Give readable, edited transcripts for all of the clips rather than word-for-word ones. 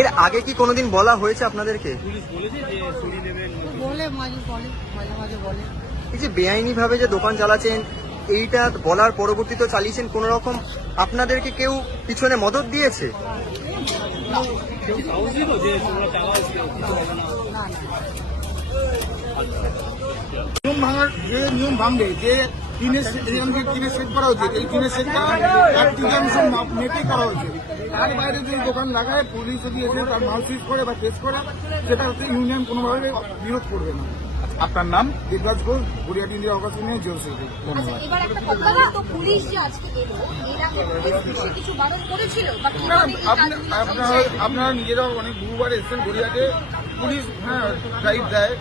এর আগে কি কোনোদিন বলা হয়েছে আপনাদেরকে? এই যে বেআইনি ভাবে যে দোকান চালাচ্ছেন, এইটা বলার পরবর্তীতে চালিয়েছেন, কোন রকম আপনাদেরকে কেউ পিছনে মদত দিয়েছে? নিয়ম ভাঙার যে নিয়ম ভাঙবে, যে টিনের সেট করা হচ্ছে, এই টিনের সেটটা এক তৃতীয়াংশ মেপে করা হয়েছে। তার বাইরে যদি দোকান লাগায়, পুলিশ যদি এসে তার মাল সিজ করে বা কেস করে, সেটা হচ্ছে ইউনিয়ন কোনোভাবে বিরোধ করবে না। আপনার নাম? দেবরাজ ঘোষ, গড়িয়াহাটি ইন্দিরা আবাস ইউনিয়ন জিও সেক্রেটারি। আপনারা নিজেরাও অনেক বহুবার এসেছেন গড়িয়াতে, পুলিশ ড্রাইভ দেয়,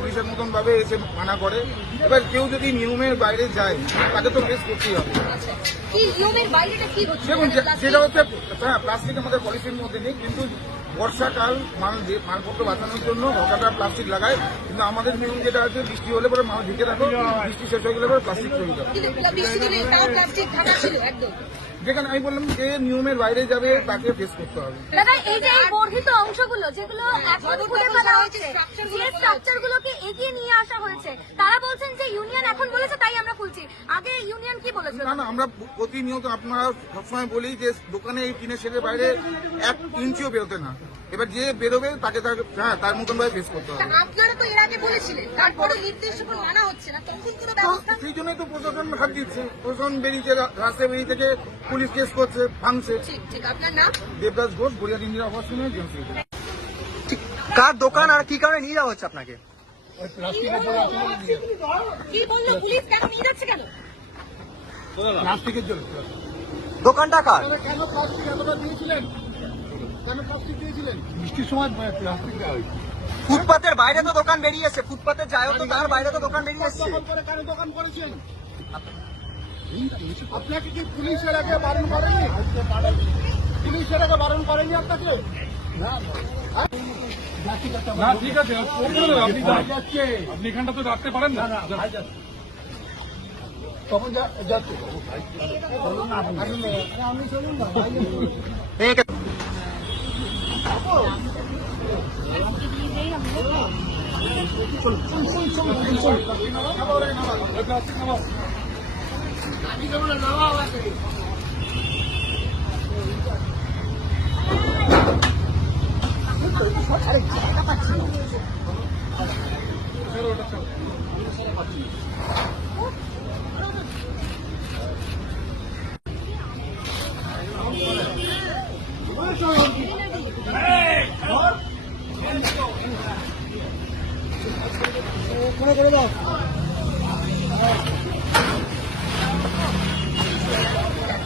পুলিশের মতন ভাবে এসে মানা করে। এবার কেউ যদি নিয়মের বাইরে যায়, তাকে তো ফেস করতেই হবে। দেখুন, সেটা হচ্ছে প্লাস্টিক আমাদের পলিসির মধ্যে নেই, কিন্তু বর্ষাকাল মালপত্র বাঁচানোর জন্য হকাররা প্লাস্টিক লাগায়, কিন্তু আমাদের নিয়ম যেটা আছে, বৃষ্টি হলে পরে মাল ঢেকে রাখো, বৃষ্টি শেষ হয়ে গেলে পরে প্লাস্টিক তৈরি করে। যেখানে আমি বললাম যে নিয়মের বাইরে যাবে, তাকে ফেস করতে হবে। দাদা, এই যে বর্ধিত অংশগুলো যেগুলো এখন খুলে ফেলা হয়েছে, যে স্ট্রাকচারগুলোকে এগিয়ে নিয়ে আসা হয়েছে, তারা বলছেন যে ইউনিয়ন এখন বলেছে তাই আমরা খুলছি। আগে ইউনিয়ন কি বলেছে? না, আমরা প্রতিনিয়ত আপনারা সবসময় বলি যে দোকানে এই টিনের শেডের বাইরে 1 ইঞ্চিও বেরোতে না। এবার যে বেরোবে তাকে তার মতন ভাবে ফেস করতে হবে। আপনারা তো এর আগে বলেছিলেন, তারপরে নির্দেশ যখন মানা হচ্ছে না, তখন কোনো ব্যবস্থা? সেই জন্যই তো প্রশাসন হাত দিচ্ছে। প্রশাসন বেরিয়েছে, রাস্তায় বেরিয়ে থেকে পুলিশ কেস করছে, ভাঙছে। ঠিক। আপনার নাম? দেবরাজ ঘোষ, গড়িয়াহাটি ইন্দিরা আবাস ইউনিয়ন জিও সেক্রেটারি। কার দোকান আর কি কারণে নিয়ে যাওয়া হচ্ছে আপনাকে? কি বললো পুলিশ? কেন নিয়ে যাচ্ছে? কেন প্লাস্টিকের জন্য? দোকানটা কার? কেন প্লাস্টিক এতটা দিয়েছিলেন? কেন প্লাস্টিক দিয়েছিলেন? বৃষ্টির সময় প্লাস্টিক দেওয়া হয়েছে। ফুটপাতের বাইরে তো দোকান বেরিয়েছে, ফুটপাতে যায় তো, তার বাইরে তো দোকান বেরিয়ে এসছে। কেন দোকান করেছেন? আপনাকে কি পুলিশের আগে বারণ করেনি? পুলিশের আগে বারণ করেনি আপনাকে? না, ঠিক আছে, আপনি এখানটা তো রাখতে পারেন না। তখন যাচ্ছে আমি চলুন না।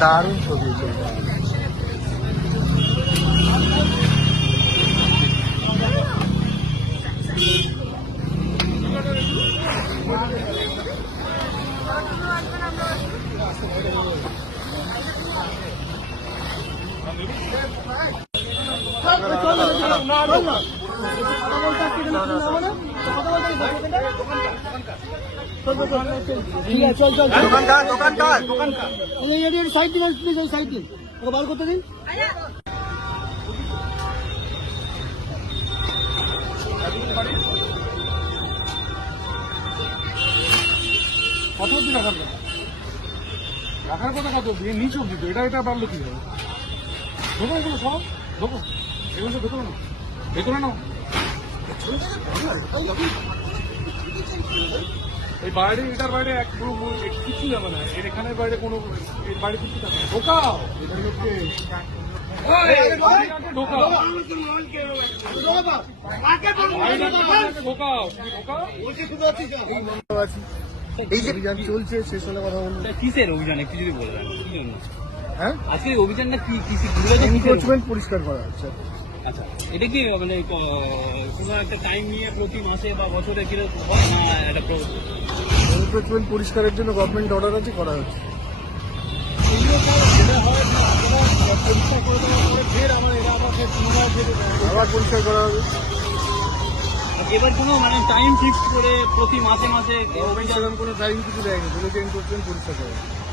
দারুণ ছবি। সাইড দিন, সাইড দিন, ওকে বার করতে দিন। কত অব্দি রাখার কথা? রাখার কথা কত অব্দি? নিচ অব্দি তো, এটা পারলো কি হবে? ঢোকো এগুলো সব, ঢোকো এগুলো তো, ঢোকো না, ভেতরে নাও। এই বাইরে, এটার বাইরে কিছু যাবে না, এর এখানের বাইরে কোনো, এর বাইরে কিছু যাবে না। ঢোকাও, এই যে অভিযান চলছে, শেষ হলে কথা বলবো। কিসের অভিযান একটু যদি বলবেন? কি জন্য? হ্যাঁ, আজকে অভিযানটা কি? এনক্রোচমেন্ট পরিষ্কার করা হচ্ছে। আচ্ছা, এটা কি মানে কোনো একটা টাইম নিয়ে প্রতি মাসে বা বছরে কিরকম হয় না? এটা এনক্রোচমেন্ট পরিষ্কারের জন্য গভর্নমেন্ট অর্ডার আছে, করা হচ্ছে। পরিষ্কার করে দেওয়ার পরে ফের আমার এরা আবার আবার পরিষ্কার করা হবে। এবার কোনো মানে টাইম ফিক্স করে প্রতি মাসে মাসে গভর্নমেন্ট সেরকম কোনো টাইম কিছু দেয়নি, বলেছে এন্ড করবেন পরিষ্কার করা হবে।